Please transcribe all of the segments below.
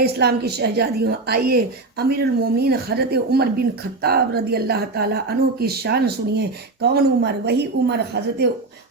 اسلام کی شہزادیوں، آئیے امیر المومنین حضرت عمر بن خطاب رضی اللہ تعالیٰ عنہ کی شان سنیے۔ کون عمر؟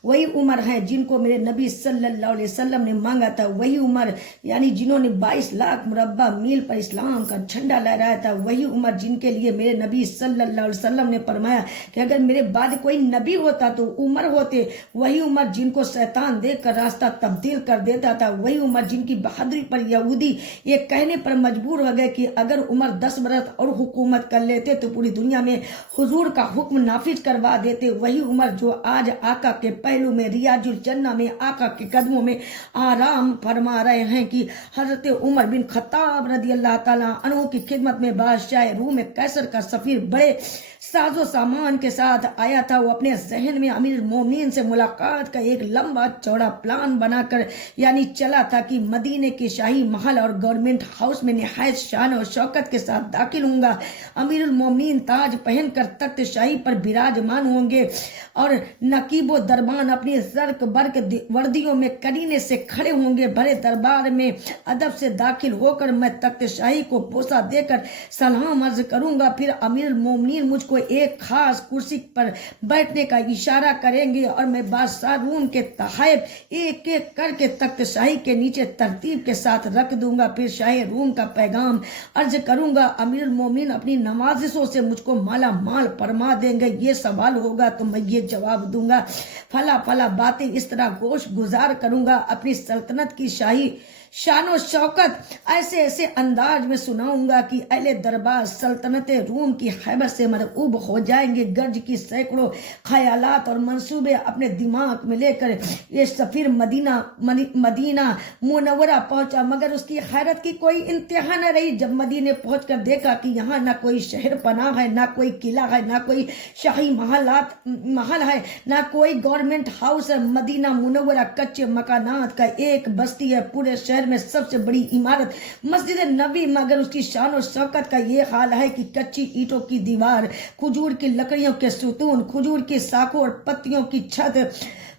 وہی عمر ہیں جن کو میرے نبی صلی اللہ علیہ وسلم نے مانگا تھا، وہی عمر یعنی جنہوں نے 22 لاکھ مربع میل پر اسلام کا جھنڈا لہرایا تھا، وہی عمر جن کے لیے میرے نبی صلی اللہ علیہ وسلم نے فرمایا کہ اگر میرے بعد کوئی نبی ہوتا تو عمر ہوتے، وہی عمر جن کو شیطان دیکھ کر راستہ تبدیل کر دیتا تھا، وہی عمر جن کی بہادری پر یہودی یہ کہنے پر مجبور ہو گئے کہ اگر عمر 10 برس اور حکومت کر لیتے تو پوری دنیا میں حضور کا حکم نافذ کروا دیتے، وہی عمر جو آج آقا کے پہلو میں ریاض الجنہ میں آقا کے قدموں میں آرام فرما رہے ہیں کہ حضرت عمر بن خطاب رضی اللہ تعالیٰ عنہ کی خدمت میں بادشاہ روم قیصر کا سفیر بڑے ساز و سامان کے ساتھ آیا تھا۔ وہ اپنے ذہن میں امیر المومنین سے ملاقات کا ایک لمبا چوڑا پلان بنا کر یعنی چلا تھا کہ مدینے کے شاہی محل اور گورنمنٹ ہاؤس میں نہایت شان اور شوکت کے ساتھ داخل ہوں گا۔ امیر المومنین تاج پہن کر تخت شاہی پر براجمان ہوں گے اور نقیب و دربان اپنی زرق برق وردیوں میں کرینے سے کھڑے ہوں گے۔ بڑے دربار میں ادب سے داخل ہو کر میں تخت شاہی کو بوسہ دے کر سلام عرض کروں گا، پھر امیر المومنین مجھ کو ایک خاص کرسی پر بیٹھنے کا اشارہ کریں گے اور میں بادشاہ روم کے تحائف ایک ایک کر کے تخت شاہی کے نیچے ترتیب کے ساتھ رکھ دوں گا، پھر شاہ روم کا پیغام عرض کروں گا۔ امیر المومنین اپنی نوازشوں سے مجھ کو مالا مال فرما دیں گے، یہ سوال ہوگا تو میں یہ جواب دوں گا، فلا فلا باتیں اس طرح گوش گزار کروں گا، اپنی سلطنت کی شاہی شان و شوکت ایسے ایسے انداز میں سناؤں گا کہ اہل دربار سلطنت روم کی ہیبت سے مرعوب ہو جائیں گے۔ گرج کی سینکڑوں خیالات اور منصوبے اپنے دماغ میں لے کر یہ سفیر مدینہ منورہ پہنچا، مگر اس کی حیرت کی کوئی انتہا نہ رہی جب مدینے پہنچ کر دیکھا کہ یہاں نہ کوئی شہر پناہ ہے، نہ کوئی قلعہ ہے، نہ کوئی شاہی محل ہے، نہ کوئی گورنمنٹ ہاؤس ہے۔ مدینہ منورہ کچے مکانات کا ایک بستی ہے۔ پورے شہر میں سب سے بڑی عمارت مسجد نبوی، مگر اس کی شان و شوکت کا یہ حال ہے کہ کچی اینٹوں کی دیوار، کھجور کی لکڑیوں کے ستون، کھجور کی شاخوں اور پتیوں کی چھت،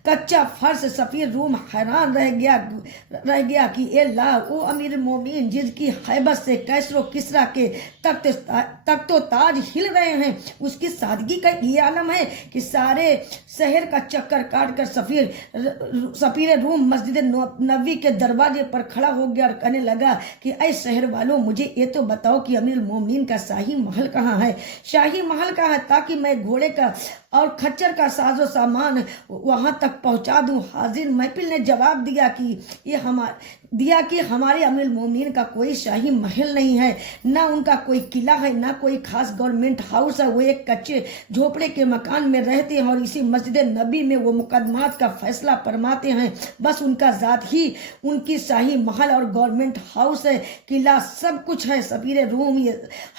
کچا فرش۔ سفیر روم حیران رہ گیا کہ اے اللہ، وہ امیر مومنین جس کی ہیبت سے کیسر و کسریٰ کے تخت و تاج ہل رہے ہیں، اس کی سادگی کا یہ عالم ہے کہ سارے شہر کا چکر کاٹ کر سفیر روم مسجد نبوی کے دروازے پر کھڑا ہو گیا اور کہنے لگا کہ اے شہر والوں، مجھے یہ تو بتاؤ کہ امیر المومنین کا شاہی محل کہاں ہے؟ شاہی محل کہاں ہے تاکہ میں گھوڑے کا اور کھچر کا ساز و سامان وہاں تک پہنچا دوں۔ حاضر محفل نے جواب دیا کہ ہمارے امیر المومنین کا کوئی شاہی محل نہیں ہے، نہ ان کا کوئی قلعہ ہے، نہ کوئی خاص گورنمنٹ ہاؤس ہے۔ وہ ایک کچے جھوپڑے کے مکان میں رہتے ہیں اور اسی مسجد نبی میں وہ مقدمات کا فیصلہ فرماتے ہیں۔ بس ان کا ذات ہی ان کی شاہی محل اور گورنمنٹ ہاؤس ہے، قلعہ سب کچھ ہے۔ سفیر روم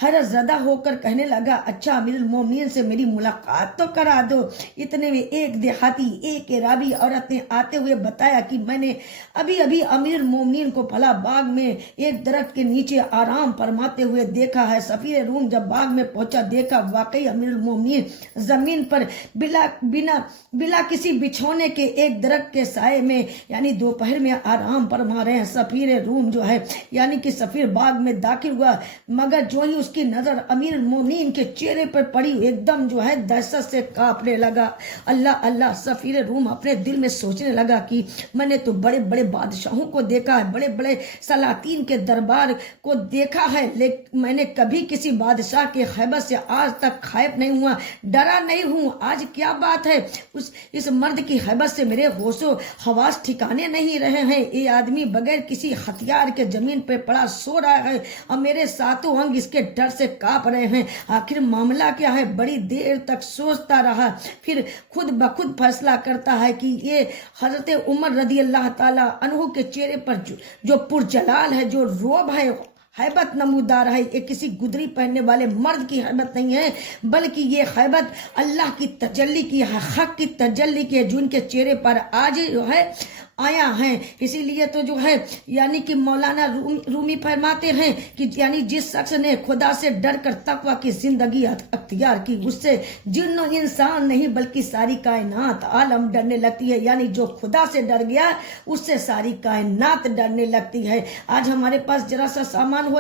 حیرت زدہ ہو کر کہنے لگا، اچھا امیر المومنین سے میری ملاقات تو کرا دو۔ اتنے میں ایک دیہاتی ایک عرابی عورت نے آتے ہوئے بتایا کہ میں نے ابھی امیر المومنین کو پھلا باغ میں ایک درخت کے نیچے آرام فرماتے ہوئے دیکھا ہے۔ سفیر روم جب باغ میں پہنچا، دیکھا واقعی امیر المومنین زمین پر بلا کسی بچھونے کے ایک درخت کے سائے میں یعنی دوپہر میں آرام فرما رہے ہیں۔ سفیر روم جو ہے یعنی کہ سفیر باغ میں داخل ہوا، مگر جو ہی اس کی نظر امیر المومنین کے چہرے پر پڑی، ایک دم جو ہے دہشت سے کانپنے لگا۔ اللہ اللہ، سفیر روم اپنے دل میں سوچنے لگا کہ میں نے تو بڑے بڑے بادشاہوں کو دیکھا ہے، بڑے بڑے سلاطین کے دربار کو دیکھا ہے، لیکن میں نے کبھی کسی بادشاہ کے ہیبت سے آج تک خائف نہیں ہوا، ڈرا نہیں ہوں۔ آج کیا بات ہے، اس مرد کی ہیبت سے میرے ہوش و حواس ٹھکانے نہیں رہے ہیں۔ یہ آدمی بغیر کسی ہتھیار کے زمین پہ پڑا سو رہا ہے اور میرے ساتوں انگ اس کے ڈر سے کانپ رہے ہیں۔ آخر معاملہ کیا ہے؟ بڑی دیر تک سوچتا رہا، پھر خود بخود فیصلہ کرتا ہے کہ یہ حضرت عمر رضی اللہ تعالیٰ عنہ کے چہرے پر جو پرجلال ہے، جو روب ہے، ہیبت نمودار ہے، یہ کسی گدری پہننے والے مرد کی ہیبت نہیں ہے، بلکہ یہ ہیبت اللہ کی تجلی کی ہے، حق کی تجلی کی ہے، جو ان کے چہرے پر آج جو ہے آیا ہے. اسی لیے تو جو ہے یعنی کہ مولانا رومی فرماتے ہیں کہ یعنی جس شخص نے خدا سے ڈر کر تقوی کی زندگی اختیار کی اس سے جن و انسان نہیں بلکہ ساری کائنات عالم ڈرنے لگتی ہے. یعنی جو خدا سے ڈر گیا اس سے ساری کائنات ڈرنے لگتی ہے. آج ہمارے پاس ذرا سا سامان ہو